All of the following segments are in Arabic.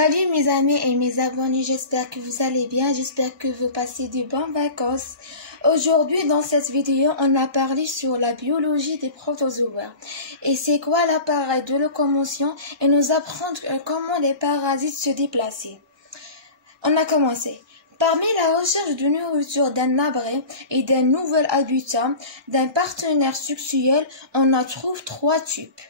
Salut mes amis et mes abonnés, j'espère que vous allez bien, j'espère que vous passez de bonnes vacances. Aujourd'hui dans cette vidéo, on a parlé sur la biologie des protozoaires. Et c'est quoi l'appareil de locomotion et nous apprendre comment les parasites se déplacent. On a commencé. Parmi la recherche de nourriture d'un abri et d'un nouvel habitat, d'un partenaire sexuel, on en trouve trois types.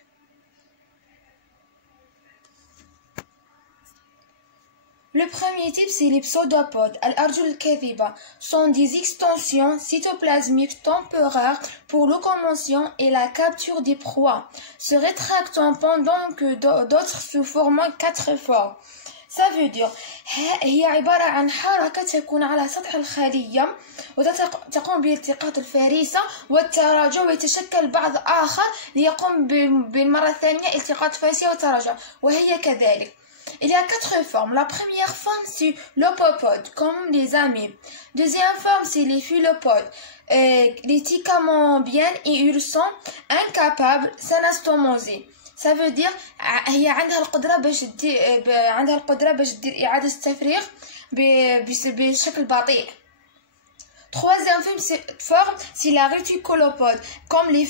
Le premier type, c'est les pseudopodes, al-arjul al-kadhiba, sont des extensions cytoplasmiques temporaires pour locomotion et la capture des proies, se rétractant pendant que d'autres se forment quatre formes. Ça veut dire هي عبارة عن حركة تكون على سطح الخلية وتقوم بالتقاط الفريسة والتراجع ويتشكل بعض آخر ليقوم بالمرة الثانية التقاط الفريسة والتراجع وهي كذلك. Il y a quatre formes. La première forme, c'est l'opopode, comme les amibes. Deuxième forme, c'est les phylopodes, l'éthiquement-bien et ils sont incapables d'anastomoser. Ça veut dire هي عندها القدرة باش دير إعادة التفريغ بشكل بطيء. Troisième forme, c'est la réticulopode, comme les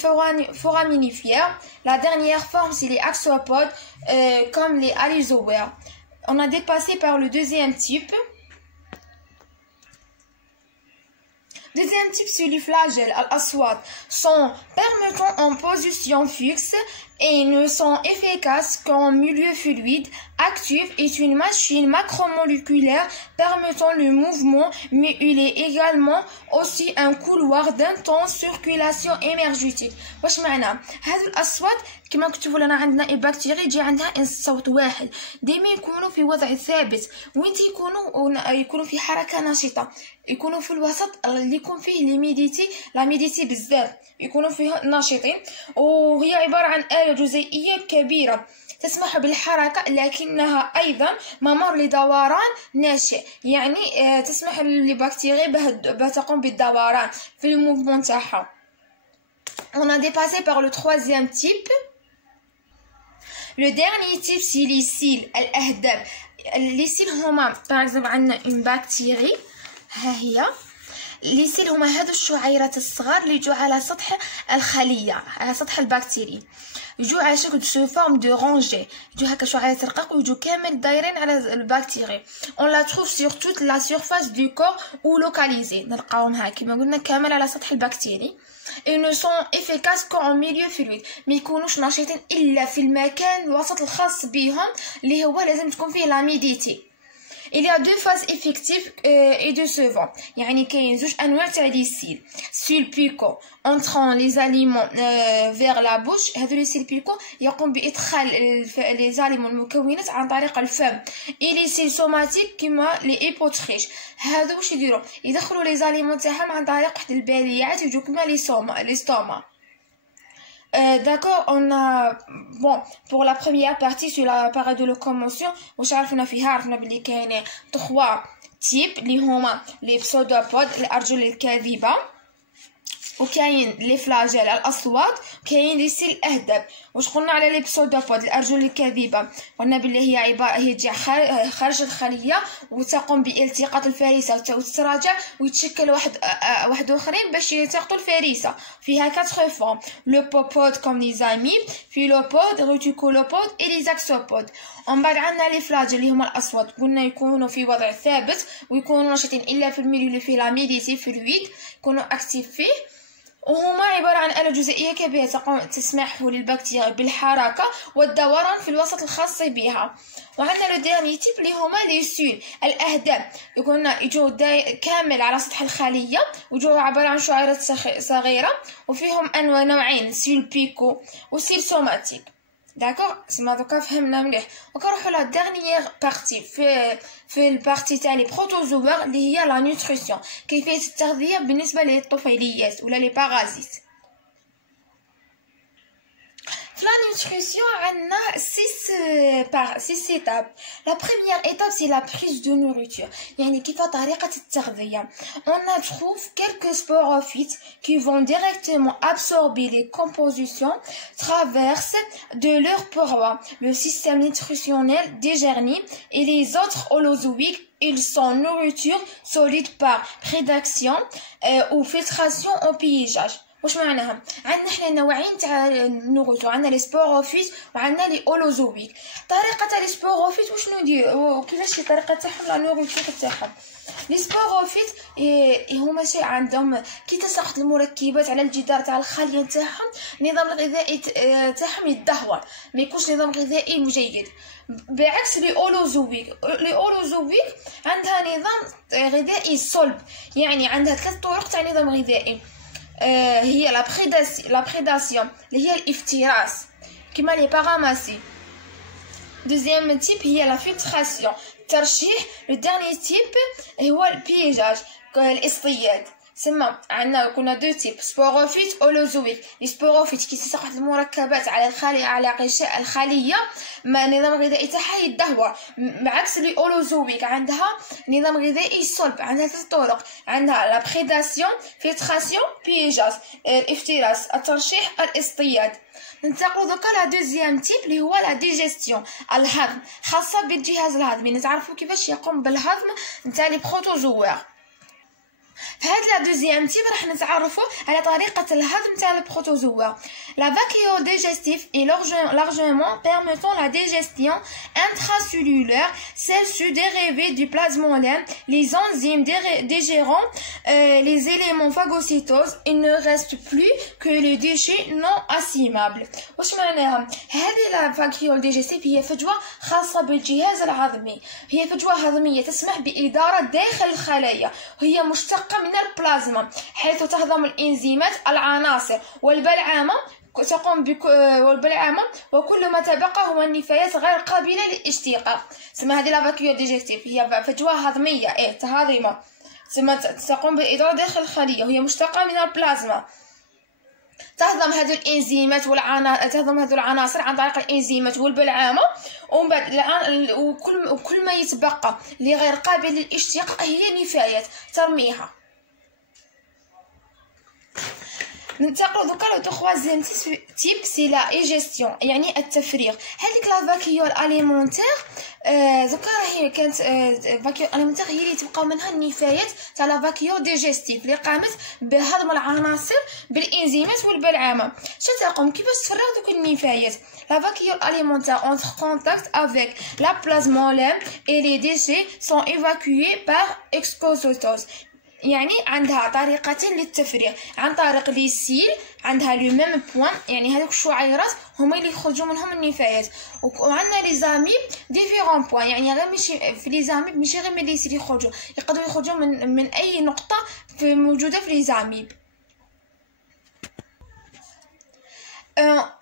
foraminifères. La dernière forme, c'est les axopodes, comme les allozoaires. On a dépassé par le deuxième type. Deuxième type, c'est les flagelles, al-aswad, sont permettant en position fixe et ne sont efficaces qu'en milieu fluide. Active est une machine macromoléculaire permettant le mouvement, mais il est également aussi un couloir d'intense circulation énergétique. واش معنى هذو الاصوات؟ كما كتبوا لنا عندنا البكتيريا يجي عندها صوت واحد دائما يكونوا في وضع ثابت وين يكونوا في حركه نشطه، يكونوا في الوسط اللي يكون فيه لا ميديتي بزاف، يكونوا فيه نشيطين. وهي عباره عن آلة جزيئيه كبيره تسمح بالحركة لكنها أيضا ممر لدوران ناشئ، يعني تسمح للبكتيريا بها تقوم بالدوران في الموفمون تاعها. On a dépassé par le troisième type. Le dernier type, c'est les cils, الأهداب. Les cils هما par exemple عندنا une bactérie، ها هي. Les cils هما هادو الشعيرات الصغار اللي يجوا على سطح الخلية، على سطح البكتيري. يجوا على شكل سو فورم دو رونجي، يجوا هكا شعيرات رقاق ويجوا كامل دايرين على البكتيري. On la trouve sur toute la surface du corps ou localisée. نلقاوهم هكا كما قلنا كامل على سطح البكتيري. Ils ne sont efficaces qu'en milieu fluide، ما يكونوش نشيطين إلا في المكان الوسط الخاص بهم اللي هو لازم تكون فيه لا ميديتي. Il y a deux phases effectives et deux suivantes. يعني كاين زوج انواع تاع لي سيل. سيل بيكو entrant les aliments vers la bouche، هذو لي سيل بيكو يقوم بادخال لي زاليمون المكونات عن طريق الفم. et les سيل سوماتيك كيما لي ايبوتريش، هذو واش يديروا؟ يدخلوا لي زاليمون تاعهم عن طريق واحد الباليات يجوا كيما لي ستوما. D'accord, on a bon pour la première partie sur l'appareil de locomotion واش عرفنا فيها؟ عرفنا بلي كاينين 3 types اللي هما les pseudopodes الارجل الكاذبه، وكاين لي فلاجيل الاصوات، وكاين لي سيل الاهداب. واش قلنا على لي بسودوبود الارجل الكاذبه؟ قلنا بلي هي عباره هي تجي خارج الخليه وتقوم بالتقاط الفريسه وتتراجع ويتشكل واحد اخرين باش يلتقطوا الفريسه. فيها 4 فورم: لو بوبود كوم لي زاميب، فيلوبود، ريتيكولوبود اي لي زاكسوبود. ومن بعد عندنا لي فلاجيل اللي هما الاصوات، قلنا يكونوا في وضع ثابت ويكونوا نشيطين الا في الميليو اللي فيه لا ميديتي فلويد، يكونوا اكتيف فيه. وهما عبارة عن آلة جزيئية كبيرة تسمح للبكتيريا بالحركة والدوران في الوسط الخاص بها. وعندنا لو ديرني تيب اللي هما لي سيل الأهداب، يجوا كامل على سطح الخلية ويجوا عبارة عن شعيرات صغيرة وفيهم نوعين، سيل بيكو وسيل سوماتيك. داكوغ، سما دوكا فهمنا مليح. وكنروحو لا ديرنيير بارتي في البارتي تاع لي بروتوزوار اللي هي لا نوتريسيون، كيفية التغذية بالنسبة للطفيليات ولا لي بارازيت. في في la nutrition عندنا 6 étapes. La première étape c'est la prise de nourriture. يعني كيف طريقة التغذية. On trouve quelques sporophytes qui vont directement absorber les compositions traverses de leur paroi, le système nutritionnel des gernis et les autres holozoïques. Ils sont nourriture solide par prédaction ou filtration au pillage. واش معناها؟ عندنا حنا نوعين تاع النغوت، عندنا لي سبوروفيت وعندنا لي اولوزويك. طريقه تاع لي سبوروفيت وشنو نديرو وكيفاش الطريقه تاعهم لا نوغوتور تاعهم. لي سبوروفيت هما شي عندهم كي تساقط المركبات على الجدار تاع الخليه تاعهم، النظام الغذائي تاعهم يتدهور، ما يكونش نظام غذائي جيد. بعكس لي اولوزويك عندها نظام غذائي صلب، يعني عندها 3 طرق تاع نظام غذائي. هي لا بريداسيون اللي هي الافتراس كيما لي باراماسي. دوزيام تيب هي لا فلتراسيون الترشيح. لو ديرني تيب هو البيجاج الاصطياد. سما عندنا كنا 2 تيب سبوروفيت اولوزويك. لي سبوروفيت كي تسقط المركبات على الخليه على غشاء الخليه ما نظام غذائي تاعها يتدهور. بعكس لي اولوزويك عندها نظام غذائي صلب، عندها 3 طرق، عندها لا بريداسيون فلتراسيون بيجاج الافتراس الترشيح الاصطياد. ننتقلوا دوكا لا دوزيام تيب اللي هو لا ديجيستيون الهضم، خاصه بالجهاز الهضمي. نتعرفوا كيفاش يقوم بالهضم نتاع لي بروتوزوار. في هاد لا دوزيام تيب راح نتعرفوا على طريقه الهضم تاع البروتوزوا. La vacuole digestive est largement permettant la digestion intracellulaire, celle-ci dérivée du plasmolème, les enzymes digérant les éléments phagocytose. Il ne reste plus que les déchets non assimilables. واش معناها؟ هذه لا فاكيول ديجستيف هي فجوه خاصه بالجهاز الهضمي، هي فجوه هضميه تسمح باداره داخل الخلايا، وهي مشتقه من البلازما، حيث تهضم الانزيمات العناصر والبلعومه والبلعومه، وكل ما تبقى هو النفايات غير قابله للاشتقاق. سما هذه لا فاكيول ديجستيف هي فجوه هضميه تهاضمه سما تقوم باداره داخل الخليه، وهي مشتقه من البلازما. تهضم هذو الانزيمات تهضم هذو العناصر عن طريق الانزيمات والبلعومه، ومن بعد وكل ما يتبقى اللي غير قابل للاشتقاق هي نفايات ترميها. ننتقلوا دوكا لو تخوازيام تيب سي لا ايجيستيون يعني التفريغ. هذيك لا فاكيول اليمونتير دوكا راهي كانت فاكيول اليمونتير هي اللي تبقى منها النفايات تاع لا فاكيول ديجيستيف اللي قامت بهضم العناصر بالانزيمات والبلعومه. تقوم كيفاش تفرغ دوك النفايات؟ لا فاكيول اليمونتير entre contact avec la plasmolème et les déchets sont évacués par exocytose. يعني عندها طريقتين للتفريغ، عن طريق لي سيل عندها لو ميم بوين، يعني هذوك الشعيرات هما اللي يخرجوا منهم النفايات، وعندنا لي زاميب ديفيرون بوين، يعني غير ماشي في لي زاميب ماشي غير من لي سيل يخرجوا، يقدروا يخرجوا من اي نقطه موجوده في لي زاميب.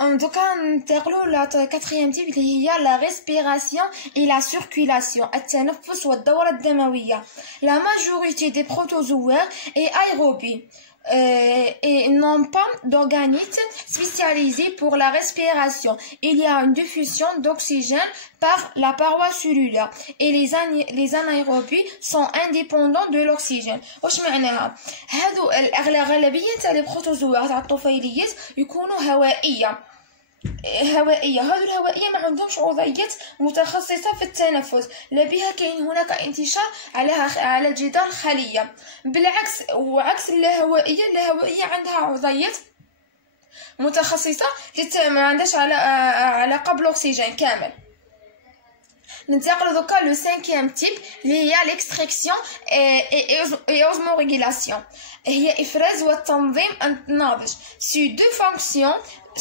دوكا ننتقلوا لا 4 تيب اللي هي لا ريسبيراسيون اي لا سيركولاسيون التنفس والدوره الدمويه. لا ماجوريتي دي بروتوزوار اي ايروبي et n'ont pas d'organisme spécialisé pour la respiration. Il y a une diffusion d'oxygène par la paroi cellulaire et les anaérobies sont indépendants de l'oxygène. واش معناها؟ هادو الأغلبية تاع لي بروتوزوار تاع الطفيليات يكونوا هوائية. هذو الهوائيه ما عندهمش عضيات متخصصه في التنفس، لا بها كاين هناك انتشار على جدار الخليه. بالعكس وعكس اللاهوائيه عندها عضيات متخصصه ما عندهاش علاقه بالاكسجين كامل. ننتقل دوكا لو 5 تيب اللي هي ليكستراكسيون اي اوزموريغولاسيون، هي افراز والتنظيم الناضج. سي دو فونكسيون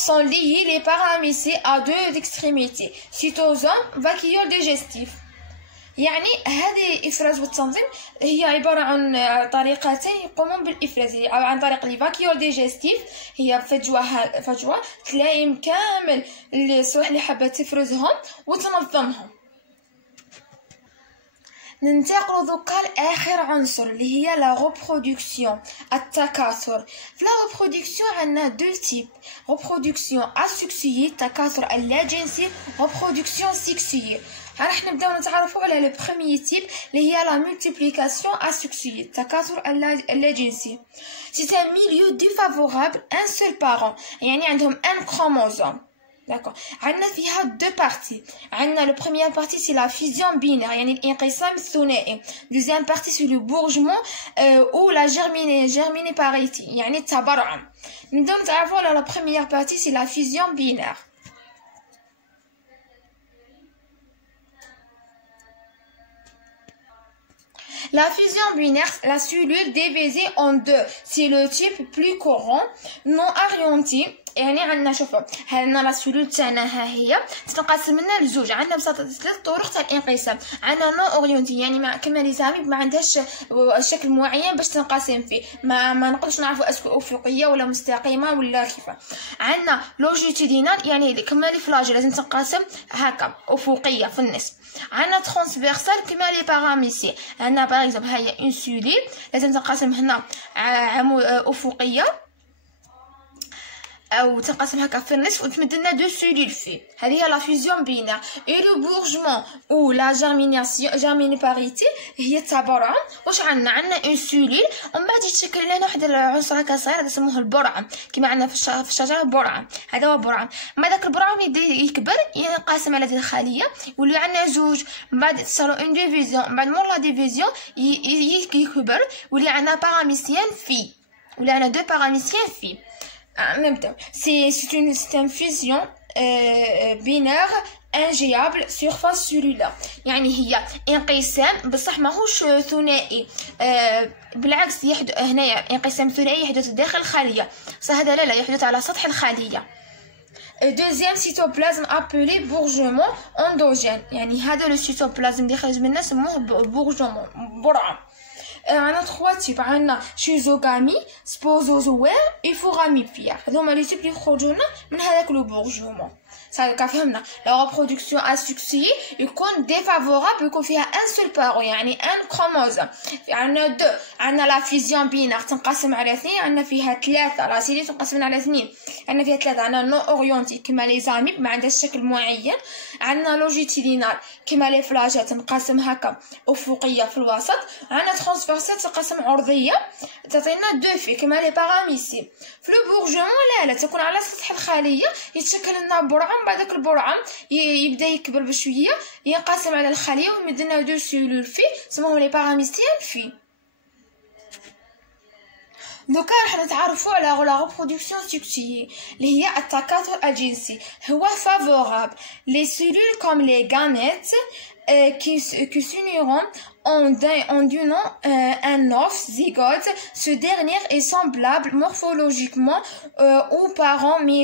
sont liés les paramètres à 2 extrémités cytosome vacuole digestif. يعني هذه افراز والتنظيم هي عباره عن طريقتين يقومون بالافراز عن طريق لي فاكيول ديجستيف، هي فجوه تلايم كامل الصوالح اللي حابه تفرزهم وتنظمهم. ننتقلوا دوكا لاخر عنصر اللي هي لا ريبرودكسيون، التكاثر. في لا ريبرودكسيون عندنا دو تيب، ريبرودكسيون اسكسيي التكاثر اللاجنسي، ريبرودكسيون سيكسيي. راح نبداو نتعرفوا على لو بروميي تيب اللي هي لا مولتيبليكاسيون اسكسيي التكاثر اللاجنسي. سي ان ميليو ديفافورابل ان سول بارون، يعني عندهم ان كروموزوم. D'accord. عندنا فيها دو بارتي. عندنا لو بروميير بارتي سي لا فيزيون بينير يعني الانقسام الثنائي. دوزيام بارتي سي لو بورجمون او لا جيرميني باريتي يعني التبرعم. نبداو نتعرفوا على لا بروميير بارتي سي لا فيزيون بينير. La fusion binaire, la cellule divisée en deux, c'est le type plus courant, non orienté. يعني عندنا شوفوا عندنا لا سولول تاعنا ها هي تنقسم لنا لزوج. عندنا بساطه ثلاث طرق تاع الانقسام. عندنا نو اورينتي يعني كما لي زامي ما عندهاش شكل معين باش تنقسم فيه، ما نقدرش نعرفوا اسكو افقيه ولا مستقيمه ولا كيفاه. عندنا لونجيتودينال يعني كما لي فلاج لازم تنقسم هكا افقيه في النص. عندنا ترانسفيرسال كما لي باراميسي. عندنا باغ اكزومبل ها هي اون سولول لازم تنقسم هنا افقيه او تنقسم هكا في النصف وتمد لنا دو سولول فيه. هذه هي لا فيزيون بينير. اي لو بورجمون او لا جيرميني باريتي هي التبرعم. واش عندنا اون سولول ومن بعد يتشكل لنا واحد العنصر هكا صغير هذا اسموه البرعم، كما عندنا في الشجره برعم. هذا هو برعم. مع داك البرعم يبدا يكبر ينقسم على هذه الخليه يولي عندنا زوج. من بعد تصيروا اون ديفيزيون، من بعد مور لا ديفيزيون يكبر يولي عندنا باراميسيان في، ولا عندنا دو باراميسيان في. نبداو. C'est une fusion binaire ingiable surface cellulaire. يعني هي انقسام بصح ماهوش ثنائي، بالعكس يحدث هنايا انقسام ثنائي يحدث داخل الخليه، صح هذا لا يحدث على سطح الخليه. Deuxième cytoplasme appelé bourgement endogène. يعني هذا لو سيتوبلازم اللي خرج منه سموه بورجمون برعم. عندنا 3 تيب. عندنا شيزوغامي، سبوزوزوير، ايفوراميبيير. هذوما لي تيب اللي يخرجوا لنا من هذاك لو بورجمون. صافي فهمنا. لا ريبرودكسيون اسكسيي يكون ديفافورابل يكون فيها ان سول بارو يعني ان كروموزوم. عندنا دو. عندنا لا فيزيون بينير تنقسم على اثنين. عندنا فيها ثلاثه لا سيلي تنقسم على اثنين. عندنا فيها ثلاثه. عندنا نو اورينتي كما لي زاميب ما عندهاش شكل معين. عندنا لونجيتودينال كما لي فلاجات تنقسم هكا افقيه في الوسط. عندنا ترانسفيرسال تنقسم عرضيه تعطينا دو في كما لي باراميسي. في لو بورجمون لا تكون على سطح الخليه يتشكل لنا برعم. بعد داك البرعم يبدا يكبر بشويه ينقسم على الخليه ويمد لنا دو سيلول في اسمهم لي باراميسيان في. دوكا راح نتعرفوا على لا ريبرودكسيون سيكسيي اللي هي التكاثر الجنسي. هو فافورابل لي سيلول كوم لي غاميت qui s'uniront en donnant un œuf zygote. Ce dernier est semblable morphologiquement aux parents mais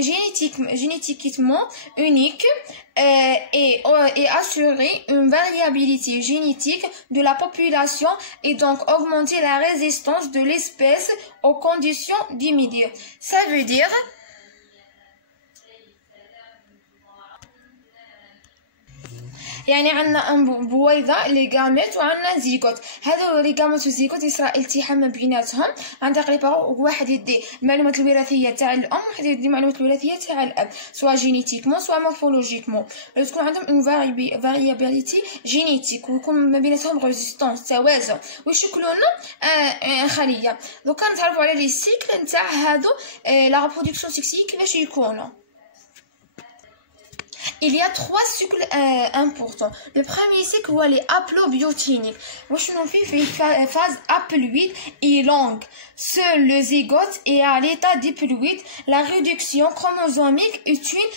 génétiquement unique et assurer une variabilité génétique de la population et donc augmenter la résistance de l'espèce aux conditions du milieu. Ça veut dire يعني عندنا بويضه لي غاميت وعندنا زيغوت. هذو لي غاميت وزيغوت يصرى التحام ما بيناتهم عن طريق لي بارون. واحد يدي المعلومات الوراثيه تاع الام واحد يدي المعلومات الوراثيه تاع الاب سواء جينيتيكمون سواء مورفولوجيكمون. تكون عندهم اون فاريابيليتي جينيتيك ويكون ما بيناتهم ريزيستانس توازن ويشكلوا لنا خليه. دوكا نتعرفوا على لي سيكل نتاع هادو لا ريبرودكسيون سيكسيي كيفاش يكونوا. Il y a 3 cycles importants. Le premier cycle هو les haplobiotiques. وشنو فيه phase haploïde et longue. Seul le zygote est à l'état diploïde. La réduction chromosomique est une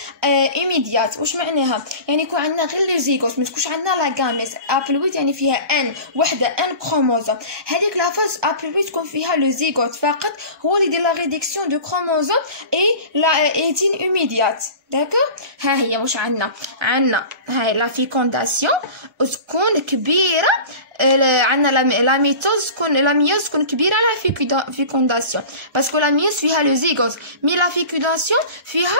immédiate. واش معناها؟ يعني يكون عندنا غير لي زيغوت ما تكونش عندنا لا غاميت. haploïde يعني فيها ان وحده ان كروموزوم. هذيك لا phase haploïde تكون فيها لو زيغوت فقط هو اللي يدير لا ريدكسيون دو كروموزوم et la est une immédiate. داكوغ. ها هي واش عندنا هاي لا فيكونداسيون تكون كبيره. عندنا لا ميتوز تكون لا ميوز تكون كبيره على فيكونداسيون باسكو لا ميوز فيها لو زيغوت مي لا فيكونداسيون فيها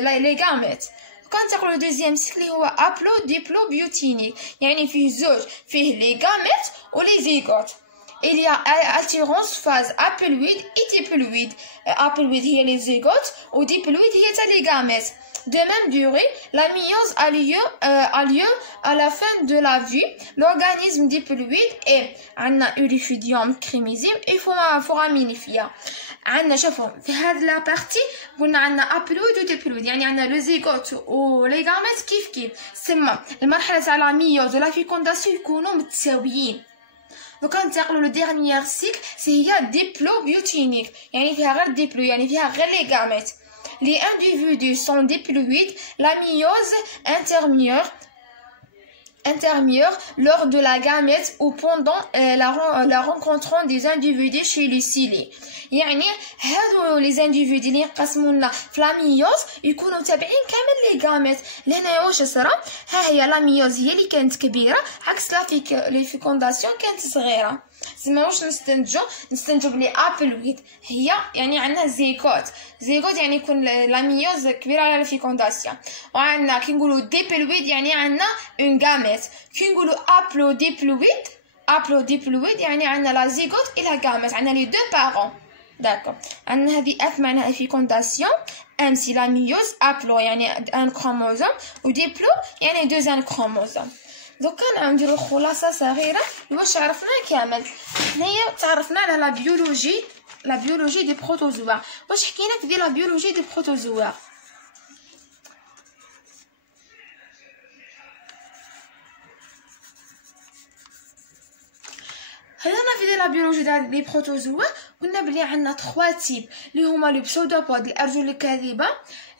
لي غاميت. كننتقلوا للدوزيام سيكل اللي هو ابلو ديبلو بيوتينيك، يعني فيه زوج، فيه لي غاميت ولي زيغوت. Il y a alternance phase haploïde et diploïde. Haploïde هي les zygotes ou diploïde هي les gamètes. De même durée, la méiose a lieu à la fin de la vie. L'organisme diploïde est عندنا Euphidium crimizium et foraminifera. عندنا شوفوا في هاد لا بارتي قلنا عندنا ابلويد وديبلويد، يعني عندنا لو زيغوت ولي غاميت كيف تسمى المرحله تاع لا ميوز ولا فيكونداسيون يكونوا متساويين. دوكا ننتقلوا لو ديرنيير سيكل هي ديبلو بيوتينيك، يعني فيها غير ديبلو، يعني فيها غير لي غاميت. Les individus sont diploïdes. La méiose intermédiaire lors de la gamète ou pendant la rencontre des individus chez les ciliés. يعني هادو لي زانديفيدي اللي ينقسموا لنا في لا ميوز يكونوا تابعين كامل لي غاميت. لهنا واش صرا؟ ها هي لا ميوز هي اللي كانت كبيره عكس لي فيكونداسيون كانت صغيره. زعما واش نستنتجوا بلي ابلويد هي يعني عندنا زيغوت يعني يكون لا ميوز كبيره على الفيكونداسيون، وعندنا كي نقولوا ديبلويد يعني عندنا اون غاميت. كي نقولوا ابلو ديبلويد يعني عندنا لا زيغوت et la gamète، عندنا لي دو بارون. داكور، عندنا هذه اف معناها فيكونداسيون، ام سي لا ميوز، ابلو يعني ان كروموزوم وديبلو يعني دوزان كروموزوم. دوكا نديرو خلاصه صغيره واش عرفنا كامل. هنايا تعرفنا على لا بيولوجي دي بروتوزوا. واش حكينا في لا بيولوجي دي بروتوزوا؟ هنا في لا بيولوجي ديال لي بروتوزوا قلنا بلي عندنا 3 تيب اللي هما لي بسودوبود الارجل الكاذبه،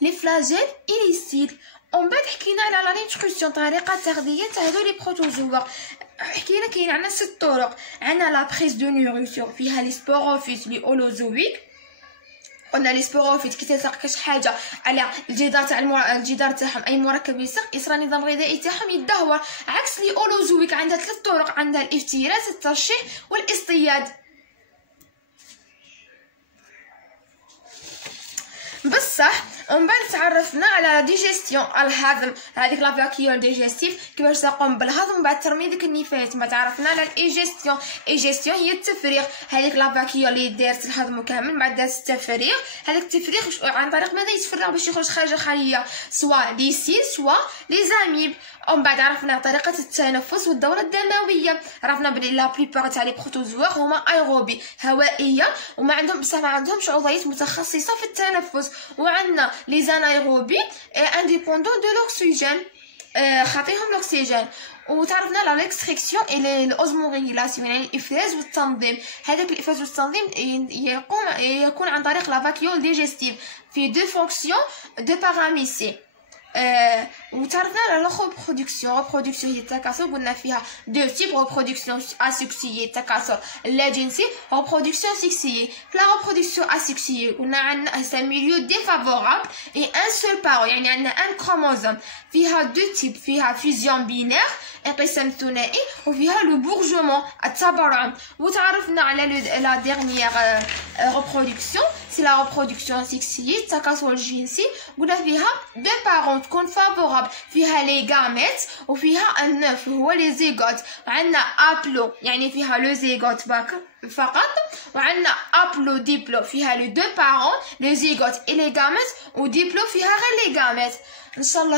لي فلاجيل اي لي سيل. ومن بعد حكينا على لا نيتروسيون طريقه التغذيه تاع هادو لي بروتوزوا. حكينا كاين عندنا 6 طرق. عندنا لا بريز دو نوريتور فيها لي سبوروفيت لي اولوزويك. قلنا لي سبوروفيت كي تلقى شي حاجه على الجدار تاع الجدار تاعهم اي مركب يلصق يصرى النظام الغذائي تاعهم يتدهور، عكس لي اولوزويك عندها 3 طرق. عندها الافتراس، الترشيح والاصطياد. بصح ومن بعد تعرفنا على ديجيستيون الهضم، هذيك لا فاكيول ديجيستيف كيفاش تقوم بالهضم بعد ترمي ديك النفايات. ما تعرفنا على الايجيستيون، ايجيستيون هي التفريغ، هذيك لا فاكيول اللي دارت الهضم كامل بعد دارت التفريغ. هذاك التفريغ عن طريق ماذا يتفرغ باش يخرج خارج الخليه؟ سواء لي سيل سواء لي زاميب. ومن بعد عرفنا طريقه التنفس والدوره الدمويه. عرفنا بلي لا بليبار تاع لي بروتوزوا هما ايروبي هوائيه وما عندهم بصح ما عندهمش عضيات متخصصه في التنفس. وعندنا لي زانايروبي انديبوندون دو لوكسيجين، خاطيهم لوكسيجين. وتعرفنا على ليكستريكسيون اي الاوزموريغيلاسيون يعني الافراز والتنظيم. هذاك الافراز والتنظيم يكون عن طريق لا فاكيول ديجيستيف في دو فونكسيون دو باراميسي. وتعرفنا على لا ريبرودكسيون هي التكاثر. قلنا فيها دو تيب، ريبرودكسيون اسكسيي التكاثر اللاجنسي، ريبرودكسيون سكسيي. لا ريبرودكسيون اسكسيي قلنا عندنا سا ميليو ديفافورابل اي ان سول بارون، يعني عندنا ان كروموزوم. فيها دو تيب، فيها فيزيون بينير انقسام ثنائي، وفيها لو بورجمون التبرعم. وتعرفنا على لا ديرنيير ريبرودكسيون سي لا ريبرودكسيون سكسيي التكاثر الجنسي. قلنا فيها دو بارون تكون فافورابل، فيها لي غاميت وفيها النوف هو لي زيغوت. عندنا ابلو يعني فيها لو زيغوت فقط، وعندنا ابلو ديبلو فيها لو دو بارون لي زيغوت اي لي غاميت، وديبلو فيها غير لي غاميت. ان شاء الله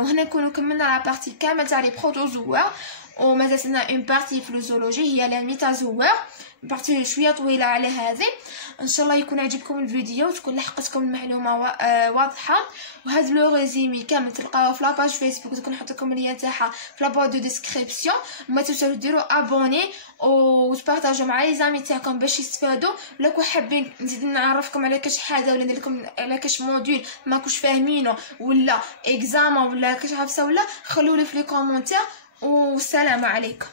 وهنا نكونوا كملنا لا بارتي كامل تاع لي بروتوزوا. ومازال لنا اون بارتي في الزولوجي هي لا ميتازوا، بارتي شويه طويله على هذه. ان شاء الله يكون عجبكم الفيديو وتكون لحقتكم المعلومه واضحه. وهذا لو ريزيمي كامل تلقاوه في لاباج فيسبوك، تكون نحط لكم اللين تاعها في لاباج دو ديسكريبسيون. ما تنساوش ديروا ابوني وتبارطاجوا مع لي زامي تاعكم باش يستفادوا. ولا كون حابين نزيد نعرفكم على كاش حاجه ولا ندير لكم على كاش موديل ما كوش فاهمينه ولا اكزامان ولا كاش عفسه ولا، خلولي في لي كومونتير. والسلام عليكم.